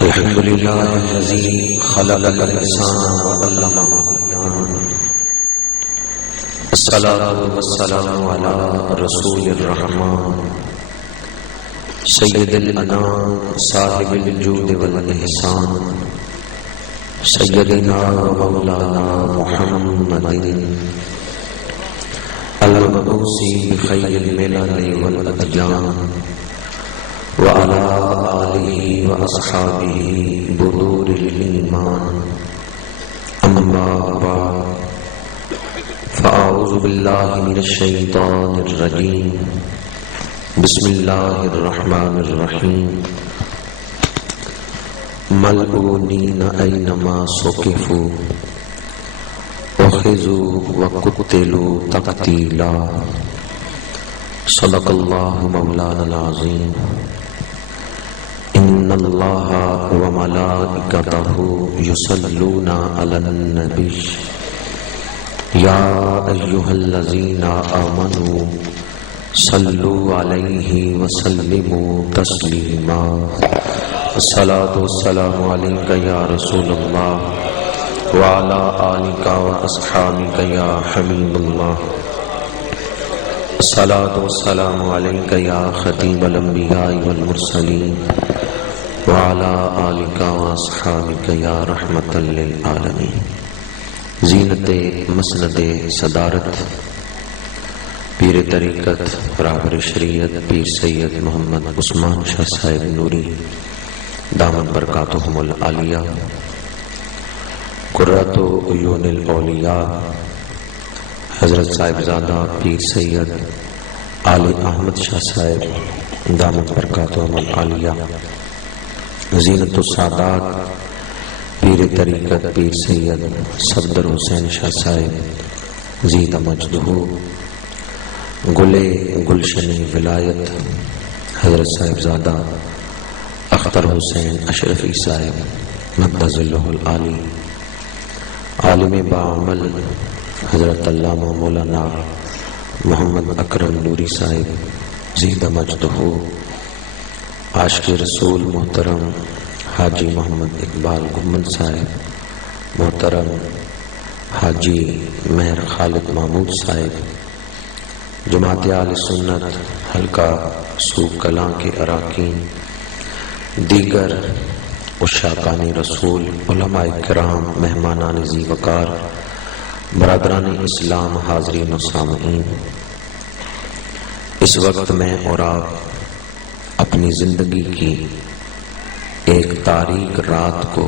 الحمد لله الذي خلق الإنسان وعلمه البيان. الصلاة والسلام على رسول الرحمن سيد الأنام صاحب الجود والإحسان سيدنا ومولانا محمد المبعوث بخير الملل والأديان وعلى آله وأصحابه بدور الإيمان. أما بعد فأعوذ بالله من الشيطان الرجيم. بسم الله الرحمن الرحيم. ملعونين أينما ثقفوا أخذوا وقتلوا تقتيلا. صدق الله مولانا العظيم. إن الله وملائكته يصلون على النبي يا أيها الذين آمنوا صلوا عليه وسلموا تسليما. الصلاة والسلام عليك يا رسول الله وعلى آلك وأصحابك يا حبيب الله. الصلاة والسلام عليك يا خطيب الأنبياء والمرسلين وعلى آلك وأصحابك يا رحمة للعالمين. زینت مسند صدارت پیر طریقت رہبر شریعت پیر سید محمد عثمان شاہ صاحب نوری دامت برکاتہم العالیہ، قرۃ عیون الاولیاء حضرت صاحبزادہ پیر سید آل احمد شاہ صاحب دامت برکاتہم العالیہ، زینت السادات پیر طریقت پیر سید صفدر حسین شاہ صاحب زید مجدہ، گل گلشن ولایت حضرت صاحبزادہ اختر حسین اشرفی صاحب مد ظلہ العالی، عالم باعمل حضرت علامہ مولانا محمد اکرم نوری صاحب زید مجدہ، عاشق رسول محترم حاجی محمد اقبال گمن صاحب، محترم حاجی مہر خالد محمود صاحب، جماعت اہل سنت حلقہ سوق کلاں کے اراکین، دیگر عشاقان رسول، علماء کرام، مہمانان ذی وقار، برادران اسلام، حاضرین و سامعین، اس وقت میں اور آپ اپنی زندگی کی ایک تاریک رات کو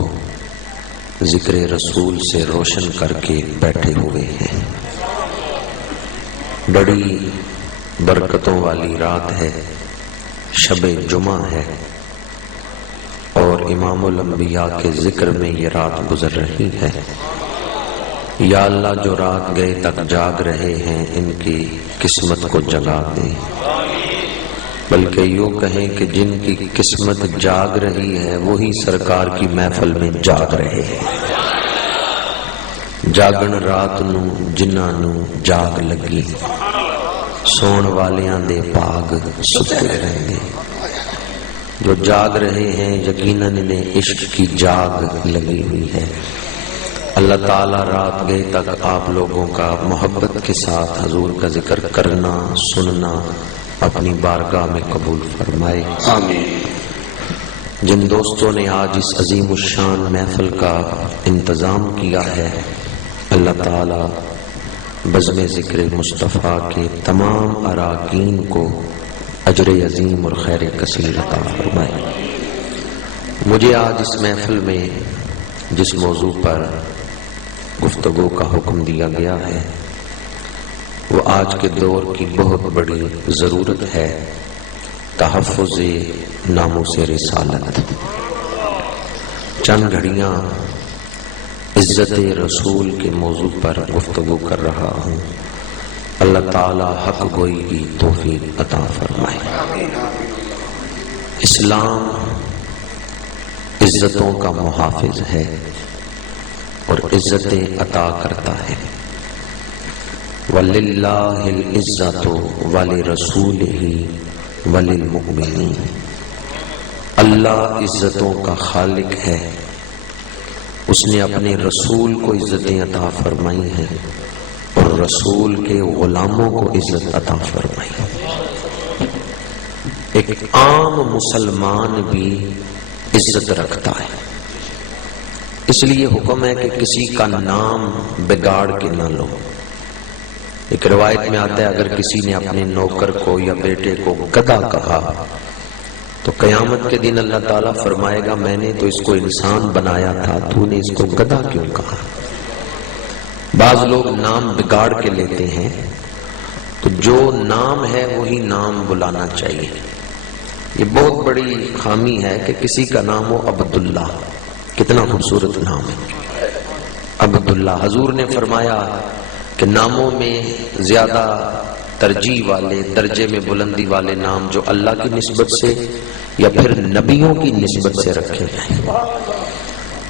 ذکر رسول سے روشن کر کے بیٹھے ہوئے ہیں. بڑی برکتوں والی رات ہے، شب جمعہ ہے، اور امام الانبیاء کے ذکر میں یہ رات گزر رہی ہے. یا اللہ جو رات گئے تک جاگ رہے ہیں ان کی قسمت کو جگا دے، بلکہ یوں کہیں کہ جن کی قسمت جاگ رہی ہے وہی سرکار کی محفل میں جاگ رہے ہیں. جاگن رات نو جنہاں نو جاگ لگی، سون والیاں دے پاگ ستے رہندے. جو جاگ رہے ہیں یقیناً انہیں عشق کی جاگ لگی ہوئی ہے. اللہ تعالیٰ رات گئے تک آپ لوگوں کا محبت کے ساتھ حضور کا ذکر کرنا سننا اپنی بارگاہ میں قبول فرمائے، آمین. جن دوستوں نے آج اس عظیم الشان محفل کا انتظام کیا ہے، اللہ تعالیٰ بزم ذکر مصطفیٰ کے تمام اراکین کو اجر عظیم اور خیر کثیر عطا فرمائے. مجھے آج اس محفل میں جس موضوع پر گفتگو کا حکم دیا گیا ہے وہ آج کے دور کی بہت بڑی ضرورت ہے، تحفظ ناموس رسالت. چند گھڑیاں عزت رسول کے موضوع پر گفتگو کر رہا ہوں. اللہ تعالی حق گوئی کی توفیق عطا فرمائے. اسلام عزتوں کا محافظ ہے اور عزتیں عطا کرتا ہے. وَلِلَّهِ الْعِزَّةُ وَلِرَسُولِهِ وللمؤمنین، اللہ عزتوں کا خالق ہے، اس نے اپنے رسول کو عزتیں عطا فرمائی ہیں اور رسول کے غلاموں کو عزت عطا فرمائی۔ ایک عام مسلمان بھی عزت رکھتا ہے، اس لیے حکم ہے کہ کسی کا نام بگاڑ کے نہ لو۔ ایک روایت میں آتا ہے اگر کسی نے اپنے نوکر کو یا بیٹے کو گدھا کہا تو قیامت کے دن اللہ تعالیٰ فرمائے گا میں نے تو اس کو انسان بنایا تھا، تو نے اس کو گدھا کیوں کہا؟ بعض لوگ نام بگاڑ کے لیتے ہیں، تو جو نام ہے وہی نام بلانا چاہیے۔ یہ بہت بڑی خامی ہے کہ کسی کا نام ہو عبداللہ، کتنا خوبصورت نام ہے عبداللہ۔ حضور نے فرمایا کہ ناموں میں زیادہ ترجیح والے، درجے میں بلندی والے نام جو اللہ کی نسبت سے یا پھر نبیوں کی نسبت سے رکھے جائیں۔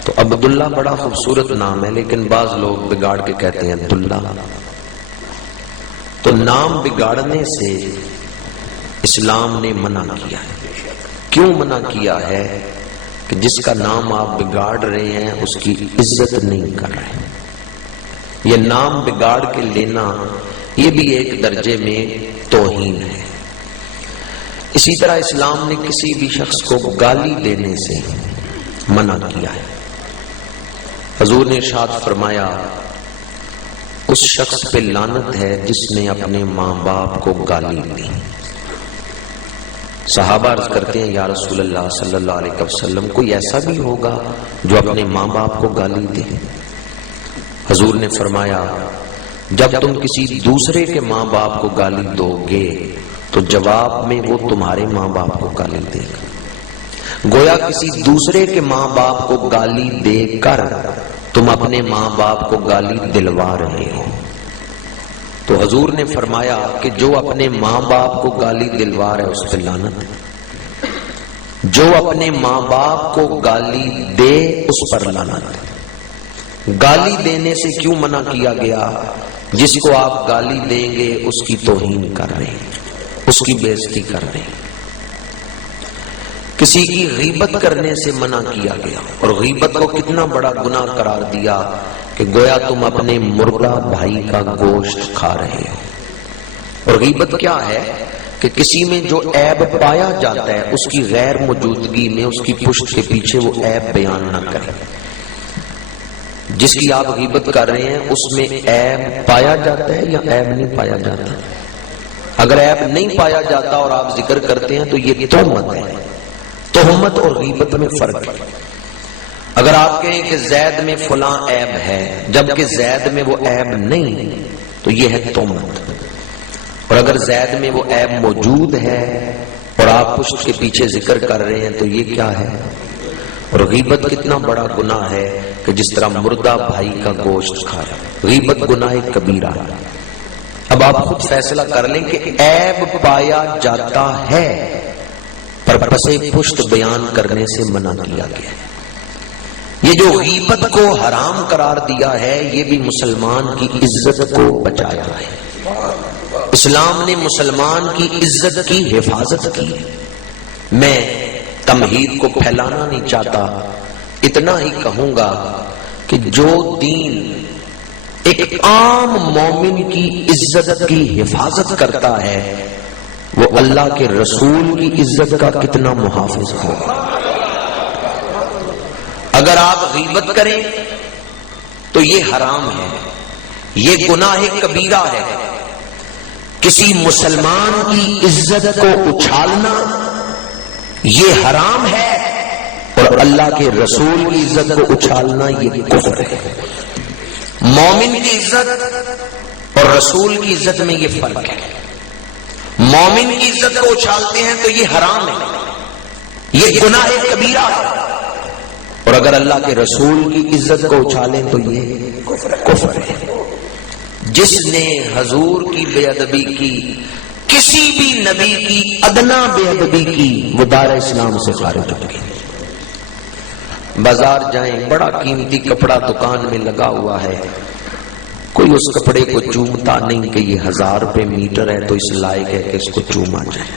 تو عبداللہ بڑا خوبصورت نام ہے، لیکن بعض لوگ بگاڑ کے کہتے ہیں عبداللہ۔ تو نام بگاڑنے سے اسلام نے منع کیا ہے۔ کیوں منع کیا ہے؟ کہ جس کا نام آپ بگاڑ رہے ہیں اس کی عزت نہیں کر رہے۔ یہ نام بگاڑ کے لینا یہ بھی ایک درجے میں توہین ہے۔ اسی طرح اسلام نے کسی بھی شخص کو گالی دینے سے منع کیا ہے۔ حضور نے ارشاد فرمایا اس شخص پہ لعنت ہے جس نے اپنے ماں باپ کو گالی دی۔ صحابہ عرض کرتے ہیں یا رسول اللہ صلی اللہ علیہ وسلم کوئی ایسا بھی ہوگا جو اپنے ماں باپ کو گالی دے؟ حضور نے فرمایا جب تم کسی دوسرے کے ماں باپ کو گالی دو گے تو جواب میں وہ تمہارے ماں باپ کو گالی دے گا۔ گویا کسی دوسرے کے ماں باپ کو گالی دے کر تم اپنے ماں باپ کو گالی دلوا رہے ہو۔ تو حضور نے فرمایا کہ جو اپنے ماں باپ کو گالی دلوا رہا ہے اس پہ لعنت ہے، جو اپنے ماں باپ کو گالی دے اس پر لعنت ہے۔ گالی دینے سے کیوں منع کیا گیا؟ جس کو آپ گالی دیں گے اس کی توہین کر رہے ہیں، اس کی بے عزتی کر رہے ہیں۔ کسی کی غیبت کرنے سے منع کیا گیا، اور غیبت کو کتنا بڑا گناہ قرار دیا کہ گویا تم اپنے مردہ بھائی کا گوشت کھا رہے ہو۔ اور غیبت کیا ہے؟ کہ کسی میں جو عیب پایا جاتا ہے اس کی غیر موجودگی میں اس کی پشت کے پیچھے وہ عیب بیان نہ کرے۔ جس کی آپ غیبت کر رہے ہیں اس میں عیب پایا جاتا ہے یا عیب نہیں پایا جاتا؟ اگر عیب نہیں پایا جاتا اور آپ ذکر کرتے ہیں تو یہ تہمت ہے۔ تہمت اور غیبت میں فرق ہے۔ اگر آپ کہیں کہ زید میں فلاں عیب ہے جبکہ زید میں وہ عیب نہیں تو یہ ہے تہمت، اور اگر زید میں وہ عیب موجود ہے اور آپ پشت کے پیچھے ذکر کر رہے ہیں تو یہ کیا ہے؟ اور غیبت کتنا بڑا گناہ ہے کہ جس طرح مردہ بھائی کا گوشت کھانا، غیبت گناہ کبیرہ ہے۔ اب آپ خود فیصلہ کر لیں کہ عیب پایا جاتا ہے پر پسے پشت بیان کرنے سے منع کیا گیا۔ یہ جو غیبت کو حرام قرار دیا ہے یہ بھی مسلمان کی عزت کو بچایا ہے۔ اسلام نے مسلمان کی عزت کی حفاظت کی۔ میں تمہید کو پھیلانا نہیں چاہتا، اتنا ہی کہوں گا کہ جو دین ایک عام مومن کی عزت کی حفاظت کرتا ہے وہ اللہ کے رسول کی عزت کا کتنا محافظ ہوگا۔ اگر آپ غیبت کریں تو یہ حرام ہے، یہ گناہ کبیرہ ہے۔ کسی مسلمان کی عزت کو اچھالنا یہ حرام ہے، اور اللہ کے رسول کی عزت کو اچھالنا یہ کفر ہے۔ مومن کی عزت اور رسول کی عزت میں یہ فرق ہے۔ مومن کی عزت کو اچھالتے ہیں تو یہ حرام ہے، یہ گناہ کبیرہ ہے، اور اگر اللہ کے رسول کی عزت کو اچھالیں تو یہ کفر ہے۔ جس نے حضور کی بے ادبی کی، کسی بھی نبی کی ادنا بے ادبی کی، وہ دار اسلام سے خارج ہو گئے۔ بازار جائیں، بڑا قیمتی کپڑا دکان میں لگا ہوا ہے، کوئی اس کپڑے کو چومتا نہیں کہ یہ 1000 روپے میٹر ہے تو اس لائق ہے کہ اس کو چوما جائے۔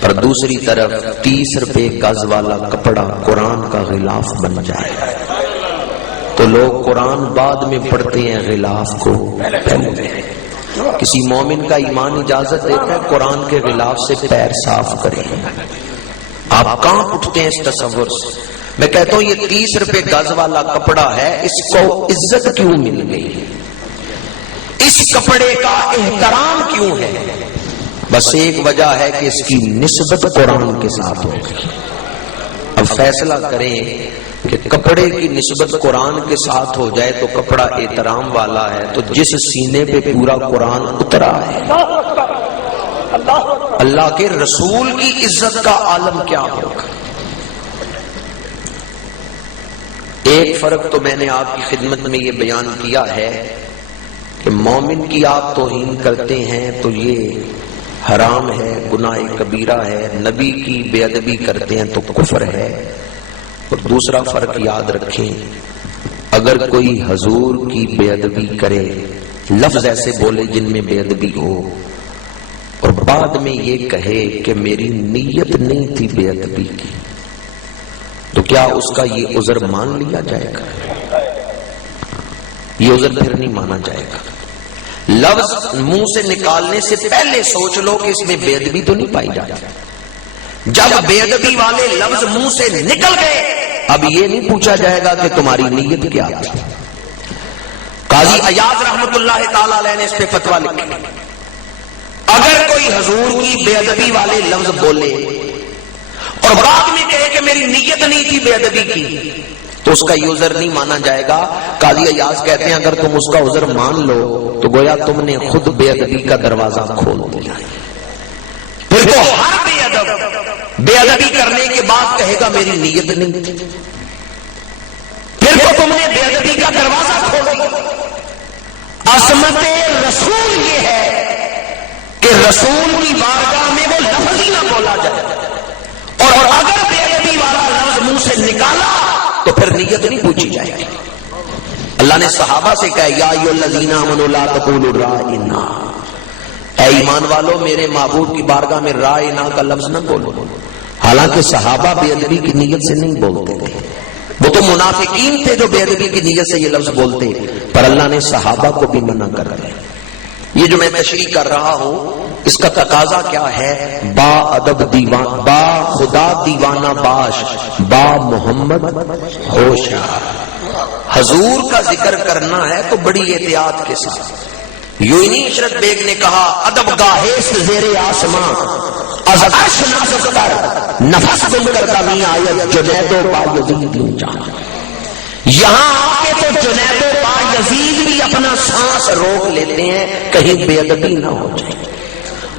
پر دوسری طرف 30 روپے گز والا کپڑا قرآن کا غلاف بن جائے تو لوگ قرآن بعد میں پڑھتے ہیں، غلاف کو پہلے۔ کسی مومن کا ایمان اجازت دیتا ہے قرآن کے غلاف سے پیر صاف کریں؟ آپ کہاں اٹھتے ہیں اس تصور سے؟ میں کہتا ہوں یہ 30 روپے گز والا کپڑا ہے، اس کو عزت کیوں مل گئی؟ اس کپڑے کا احترام کیوں ہے؟ بس ایک وجہ ہے کہ اس کی نسبت قرآن کے ساتھ ہو گئی۔ اب فیصلہ کریں کہ کپڑے کی نسبت قرآن کے ساتھ ہو جائے تو کپڑا احترام والا ہے، تو جس سینے پہ پورا قرآن اترا ہے، اللہ کے رسول کی عزت کا عالم کیا ہوگا؟ ایک فرق تو میں نے آپ کی خدمت میں یہ بیان کیا ہے کہ مومن کی آپ توہین کرتے ہیں تو یہ حرام ہے، گناہ کبیرہ ہے، نبی کی بے ادبی کرتے ہیں تو کفر ہے۔ اور دوسرا فرق یاد رکھیں، اگر کوئی حضور کی بے ادبی کرے، لفظ ایسے بولے جن میں بے ادبی ہو، اور بعد میں یہ کہے کہ میری نیت نہیں تھی بے ادبی کی، تو کیا اس کا یہ عذر مان لیا جائے گا؟ یہ عذر پھر نہیں مانا جائے گا۔ لفظ منہ سے نکالنے سے پہلے سوچ لو کہ اس میں بے ادبی تو نہیں پائی جاتی۔ جب بے ادبی والے لفظ منہ سے نکل گئے، اب یہ نہیں پوچھا جائے گا کہ تمہاری نیت کیا تھی۔ قاضی ایاز رحمت اللہ تعالی علیہ نے اس پہ فتویٰ لکھا، اگر کوئی حضور کی بے ادبی والے لفظ بولے اور بعد میں کہے کہ میری نیت نہیں تھی بے ادبی کی، تو اس کا یہ عذر نہیں مانا جائے گا۔ قاضی ایاز کہتے ہیں اگر تم اس کا عذر مان لو تو گویا تم نے خود بے ادبی کا دروازہ کھول دیا۔ پھر تو ہر بے ادبی کرنے کے بعد کہے گا میری نیت نہیں تھی، پھر تو تم نے بے ادبی کا دروازہ کھولا۔ عصمت رسول یہ ہے کہ رسول کی بارگاہ میں وہ لفظ ہی نہ بولا جائے، اور اگر بے ادبی والا لفظ منہ سے نکالا تو پھر نیت نہیں پوچھی جائے گی۔ اللہ نے صحابہ سے کہا یا ایھا الذین آمنوا لا تقولوا رائنا، اے ایمان والو میرے معبود کی بارگاہ میں رائنا کا لفظ نہ بولو۔ حالانکہ صحابہ بے ادبی کی نیت سے نہیں بولتے تھے، وہ تو منافقین تھے جو بے ادبی کی نیت سے یہ لفظ بولتے، پر اللہ نے صحابہ کو بھی منع کر دیا۔ یہ جو میں تشریح کر رہا ہوں اس کا تقاضا کیا ہے؟ با ادب دیوان، با خدا دیوانہ باش، با محمد ہوشیار۔ حضور کا ذکر کرنا ہے تو بڑی احتیاط کے ساتھ۔ یوں ہی نہیں عشرت بیگ نے کہا ادب گاہے سے زیر آسماں از عرش نازک کر نفس گم کر کمی آیت جنید و با یزید جان۔ یہاں آ کے تو جنید و با یزید بھی اپنا سانس روک لیتے ہیں کہیں بے ادبی نہ ہو جائے۔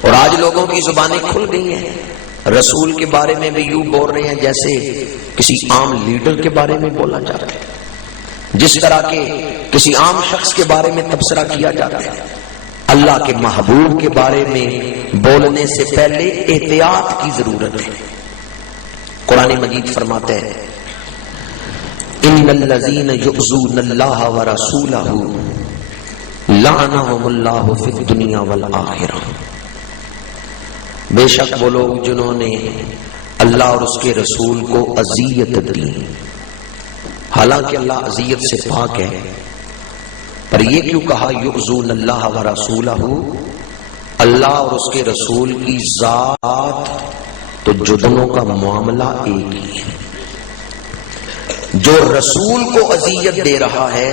اور آج لوگوں کی زبانیں کھل گئی ہیں، رسول کے بارے میں بھی یوں بول رہے ہیں جیسے کسی عام لیڈر کے بارے میں بولا جاتا ہے، جس طرح کے کسی عام شخص کے بارے میں تبصرہ کیا جاتا ہے۔ اللہ کے محبوب کے بارے میں بولنے سے پہلے احتیاط کی ضرورت ہے۔ قرآن مجید فرماتے ہیں ان الذین یؤذون اللہ ورسولہ لعنہم اللہ فی الدنیا والآخرہ، بے شک وہ لوگ جنہوں نے اللہ اور اس کے رسول کو اذیت دی، حالانکہ اللہ اذیت سے پاک ہے، پر یہ کیوں کہا یؤذون اللہ ورسولہ؟ اللہ اور اس کے رسول کی ذات تو جدنوں کا معاملہ ایک ہی ہے۔ جو رسول کو اذیت دے رہا ہے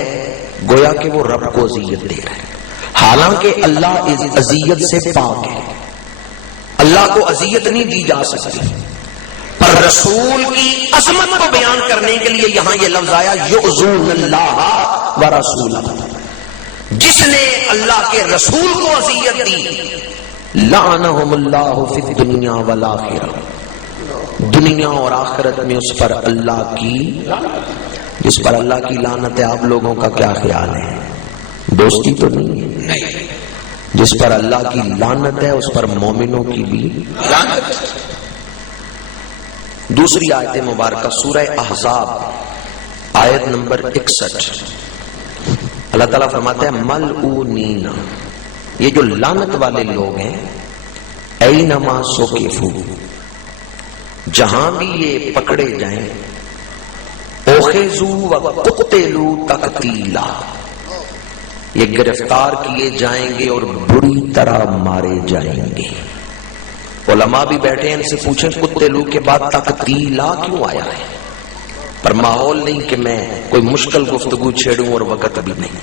گویا کہ وہ رب کو اذیت دے رہا ہے، حالانکہ اللہ اذیت سے پاک ہے، اللہ کو اذیت نہیں دی جا سکتی۔ پر رسول کی عظمت کو بیان کرنے کے لیے یہاں یہ لفظ آیا یؤذون اللہ ورسولہ، جس نے اللہ کے رسول کو اذیت دی لعنہم اللہ فی الدنیا والآخرہ، دنیا اور آخرت میں اس پر اللہ کی، جس پر اللہ کی لعنت ہے آپ لوگوں کا کیا خیال ہے؟ دوستی تو نہیں ہے؟ نہیں، جس پر اللہ کی لعنت ہے اس پر مومنوں کی بھی لعنت۔ دوسری آیت مبارکہ سورہ احزاب آیت نمبر 61، اللہ تعالیٰ فرماتا ہے ملعونین، یہ جو لعنت والے لوگ ہیں، اینما ثقفوا، جہاں بھی یہ پکڑے جائیں اوخذوا وقتلوا تقتیلا، یہ گرفتار کیے جائیں گے اور بری طرح مارے جائیں گے۔ علماء بھی بیٹھے ہیں، ان سے پوچھیں قتلوا کے بعد تقتیلا کیوں آیا ہے؟ پر ماحول نہیں کہ میں کوئی مشکل گفتگو چھیڑوں اور وقت بھی نہیں۔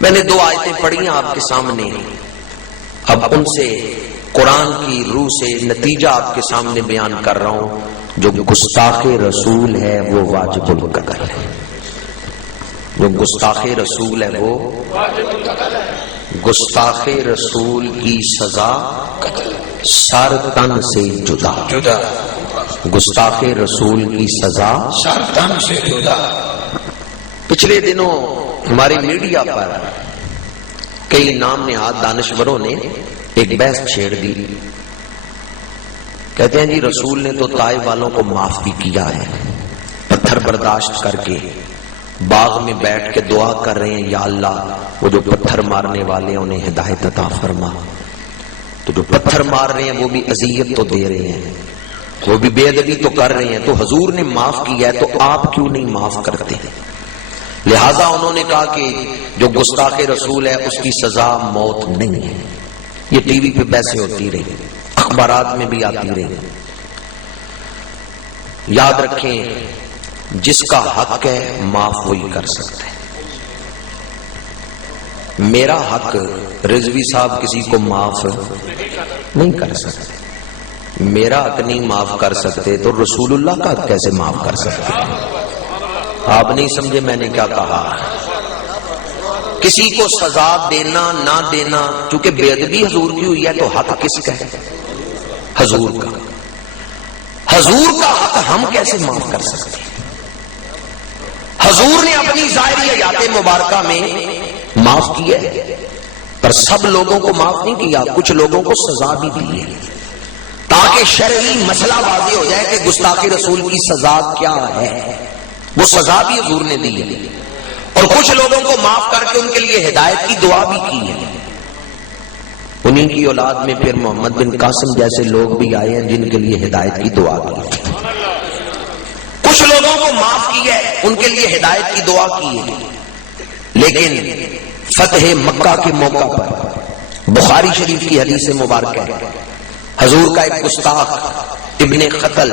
میں نے 2 آیتیں پڑھی ہیں آپ کے سامنے، اب ان سے قرآن کی روح سے نتیجہ آپ کے سامنے بیان کر رہا ہوں۔ جو گستاخ رسول ہے وہ واجب القتل ہے، جو گستاخ رسول ہے وہ گستاخ رسول کی سزا سر تن سے جدا، گستاخ رسول کی سزا سر تن سے جدا۔ پچھلے دنوں ہماری میڈیا پر کئی نام نہاد دانشوروں نے ایک بحث چھیڑ دی، کہتے ہیں جی رسول نے تو طائف والوں کو معاف بھی کیا ہے، پتھر برداشت کر کے باغ میں بیٹھ کے دعا کر رہے ہیں یا اللہ وہ جو پتھر مارنے والے ہیں انہیں ہدایت عطا فرما، تو جو پتھر مار رہے ہیں وہ بھی اذیت تو دے رہے ہیں، وہ بھی بے ادبی تو کر رہے ہیں، تو حضور نے معاف کیا ہے تو آپ کیوں نہیں معاف کرتے؟ لہذا انہوں نے کہا کہ جو گستاخ رسول ہے اس کی سزا موت نہیں ہے۔ یہ ٹی وی پہ بحثیں ہوتی رہی، اخبارات میں بھی آتی رہی۔ یاد رکھیں جس کا حق ہے معاف وہی کر سکتا ہے۔ میرا حق رضوی صاحب کسی کو معاف نہیں کر سکتے، میرا حق نہیں معاف کر سکتے تو رسول اللہ کا حق کیسے معاف کر سکتے؟ آپ نہیں سمجھے میں نے کیا کہا؟ کسی کو سزا دینا نہ دینا، چونکہ بے ادبی حضور کی ہوئی ہے تو حق کس کا ہے؟ حضور کا۔ حضور کا حق ہم کیسے معاف کر سکتے ہیں؟ حضور نے اپنی ظاہری حیات مبارکہ میں معاف کیا ہے، پر سب لوگوں کو معاف نہیں کیا، کچھ لوگوں کو سزا بھی دی ہے تاکہ شرعی مسئلہ واضح ہو جائے کہ گستاخی رسول کی سزا کیا ہے۔ وہ سزا بھی حضور نے دی ہے، اور کچھ لوگوں کو معاف کر کے ان کے لیے ہدایت کی دعا بھی کی ہے۔ انہی کی اولاد میں پھر محمد بن قاسم جیسے لوگ بھی آئے ہیں جن کے لیے ہدایت کی دعا کی، کچھ لوگوں کو معاف کیا ہے، ان کے لیے ہدایت کی دعا کی ہے۔ لیکن فتح مکہ کے موقع پر بخاری شریف کی حدیث مبارک ہے، حضور کا ایک گستاخ ابن قتل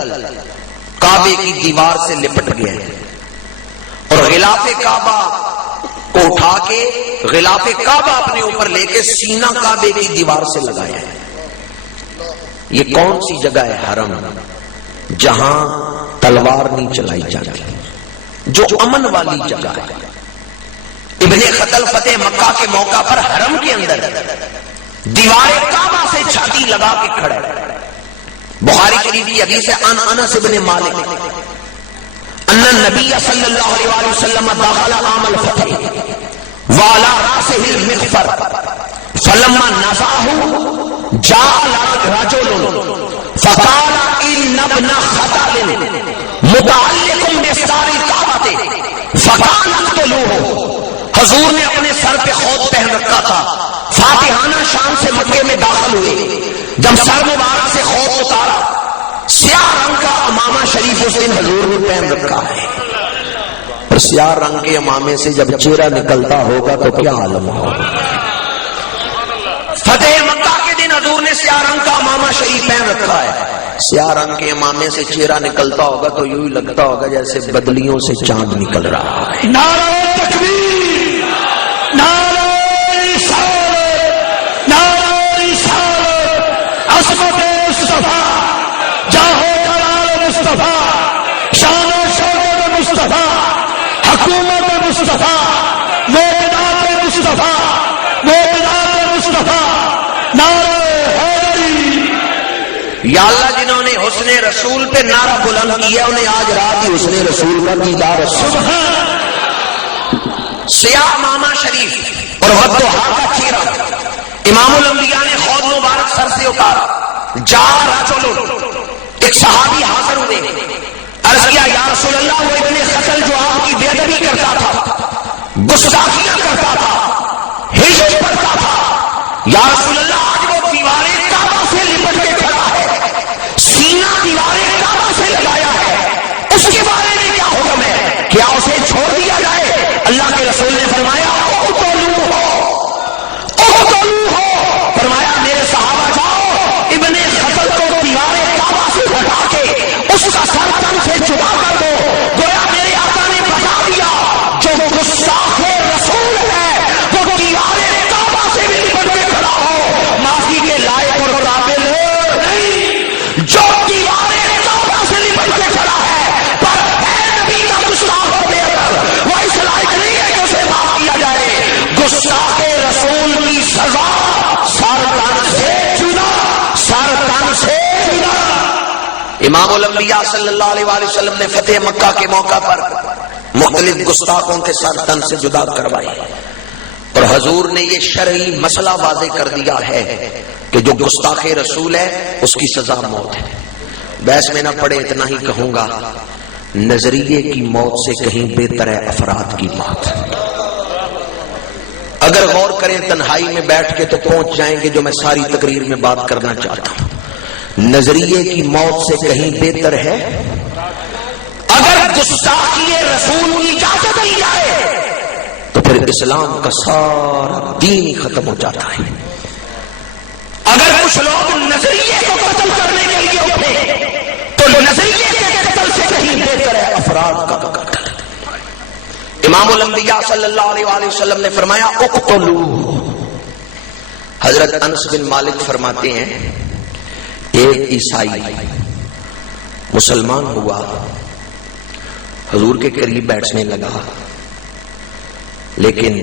کعبے کی دیوار سے لپٹ گیا اور غلاف کعبہ کو اٹھا کے غلاف کعبہ اپنے اوپر لے کے سینہ کعبے کی دیوار سے لگایا ہے۔ یہ کون سی جگہ ہے؟ حرم، جہاں تلوار نہیں چلائی جاتی، جو امن والی جگہ ہے۔ ابن قتل فتح مکہ کے موقع پر حرم کے اندر دیوار کعبہ سے چھاتی لگا کے کھڑا ہے۔ بخاری شریف کی حدیث ہے عن انس بن مالک ان النبی صلی اللہ علیہ وسلم دخل عام الفتح وعلى راسه المغفر فلما نزعه جاء رجل فقال ان ابن خطل متعلق بستار الكعبة فقال اقتلوه۔ حضور نے اپنے سر پہ خوط پہن رکھا تھا، فاتحانہ شام سے مکے میں داخل ہوئے، جب سر مبارک سے خوط اتارا، سیاہ رنگ کا امامہ شریف اس دن حضور نے پہن رکھا ہے، اور سیاہ رنگ کے امامے سے جب چہرہ نکلتا ہوگا تو کیا عالم ہوگا۔ فتح مکہ کے دن حضور نے سیاہ رنگ کا امامہ شریف پہن رکھا ہے، سیاہ رنگ کے امامے سے چہرہ نکلتا ہوگا تو یوں ہی لگتا ہوگا جیسے بدلیوں سے چاند نکل رہا ہے۔ نعرہ تکبیر، نعرہ رسالت، نعرہ رسالت، عظمت مصطفیٰ، جاہ و جلال مصطفیٰ، شان و شوکت مصطفیٰ، حکومت مصطفیٰ، موجودات مصطفیٰ، موجودات مصطفیٰ، نعرہ حیدری۔ یا اللہ جنہوں نے حسن رسول پہ نعرہ بلند کیا انہیں آج رات ہی حسن رسول کا دیدار سبحان۔ سیاہ امامہ شریف اور والضحیٰ کا چہرہ امام الانبیاء نے خود مبارک سر سے اتارا۔ جا رجل، ایک صحابی حاضر ہوئے، عرض کیا یا رسول اللہ وہ ابن قتل جو آپ کی بے ادبی کرتا تھا، گستاخیاں کرتا تھا، ہجر پڑھتا تھا، یا رسول اللہ آج وہ دیوار کعبہ سے لپٹ کے کھڑا ہے، سینہ دیوار کعبہ اس کے بارے میں کیا حکم ہے؟ کیا اسے چھوڑ دیا جائے؟ اللہ کے رسول نے فرمایا فرمایا میرے صحابہ جاؤ ابن خطل کو دیوار کعبہ سے ہٹا کے اس کا سر تن سے جدا کر دو. گویا میرے آقا نے بتا دیا جو گستاخ رسول ہے وہ دیوار کعبہ سے بھی لپٹ کے کھڑا ہو معافی کے لائق اور قابل نہیں. جو دیوار کعبہ سے لپٹ کے کھڑا ہے پر نبی کا گستاخ ہو گیا وہ اس لائق نہیں ہے کہ اسے معاف کیا جائے. گستاخ رسول کی سزا سر تن سے جدا، سر تن سے جدا. امام الانبیاء صلی اللہ علیہ وآلہ وسلم نے فتح مکہ کے موقع پر مختلف گستاخوں کے سر تن سے جدا کروائی اور حضور نے یہ شرعی مسئلہ واضح کر دیا ہے کہ جو گستاخ رسول ہے اس کی سزا موت ہے. بحث میں نہ پڑے اتنا ہی کہوں گا، نظریے کی موت سے کہیں بہتر ہے افراد کی موت. اگر غور کریں تنہائی میں بیٹھ کے تو پہنچ جائیں گے جو میں ساری تقریر میں بات کرنا چاہتا ہوں. نظریے کی موت سے کہیں بہتر ہے اگر گستاخی رسول کی اجازت دی جائے تو پھر اسلام کا سارا دین ہی ختم ہو جاتا ہے. اگر کچھ لوگ نظریے کو قتل کرنے کے لیے اٹھے تو نظریے کے قتل سے کہیں بہتر ہے افراد کا قتل. امام الانبیاء صلی اللہ علیہ وآلہ وسلم نے فرمایا اقتلوا. حضرت انس بن مالک فرماتے ہیں ایک عیسائی مسلمان ہوا، حضور کے قریب بیٹھنے لگا، لیکن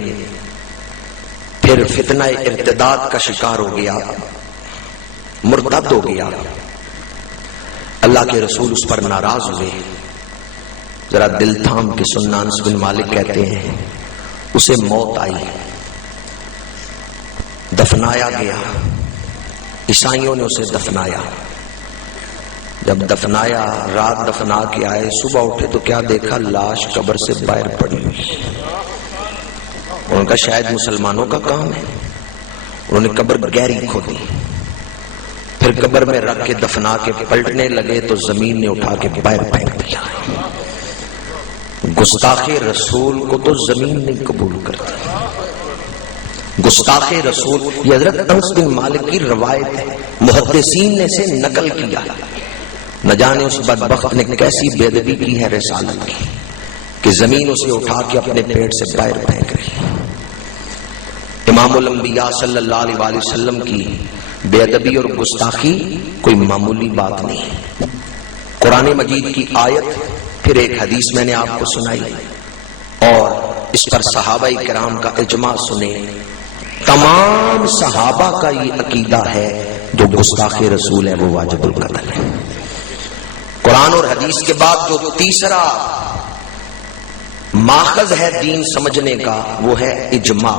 پھر فتنہ ارتداد کا شکار ہو گیا، مرتد ہو گیا. اللہ کے رسول اس پر ناراض ہوئے. ذرا دل تھام کے سننا، انس بن مالک کہتے ہیں اسے موت آئی، دفنایا گیا. عیسائیوں نے اسے دفنایا. جب دفنایا، رات دفنا کے آئے، صبح اٹھے تو کیا دیکھا؟ لاش قبر سے باہر پڑی ہوئی. ان کا شاید مسلمانوں کا کام ہے، انہوں نے قبر گہری کھودی، پھر قبر میں رکھ کے دفنا کے پلٹنے لگے تو زمین نے اٹھا کے باہر پھینک دیا. گستاخ رسول کو تو زمین نہیں قبول کرتی. گستاخ رسول، یہ حضرت انس بن مالک کی روایت ہے، محدثین نے اسے نقل کیا. نہ جانے اس بدبخت نے کیسی بے ادبی کی ہے رسالت کی کہ زمین اسے اٹھا کے اپنے پیٹ سے باہر پھینک رہی. امام الانبیاء صلی اللہ علیہ وآلہ وسلم کی بے ادبی اور گستاخی کوئی معمولی بات نہیں. قرآن مجید کی آیت، پھر ایک حدیث میں نے آپ کو سنائی اور اس پر صحابہ کرام کا اجماع سنے. تمام صحابہ کا یہ عقیدہ ہے جو گستاخ رسول ہے وہ واجب القتل ہے. قرآن اور حدیث کے بعد جو تیسرا ماخذ ہے دین سمجھنے کا وہ ہے اجماع.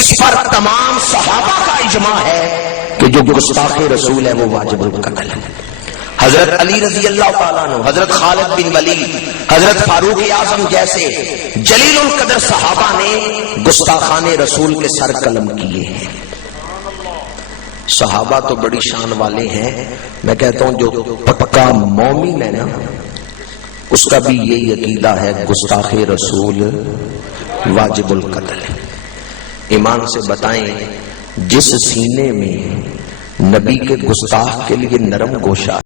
اس پر تمام صحابہ کا اجماع ہے کہ جو گستاخ رسول ہے وہ واجب القتل ہے. حضرت علی رضی اللہ تعالیٰ عنہ، حضرت خالد بن ولید، حضرت فاروق اعظم جیسے جلیل القدر صحابہ نے گستاخان رسول کے سر قلم کیے ہیں. صحابہ تو بڑی شان والے ہیں. میں کہتا ہوں جو پکا مومن ہے نا اس کا بھی یہی عقیدہ ہے گستاخ رسول واجب القتل ہے. ایمان سے بتائیں جس سینے میں نبی کے گستاخ کے لیے نرم گوشہ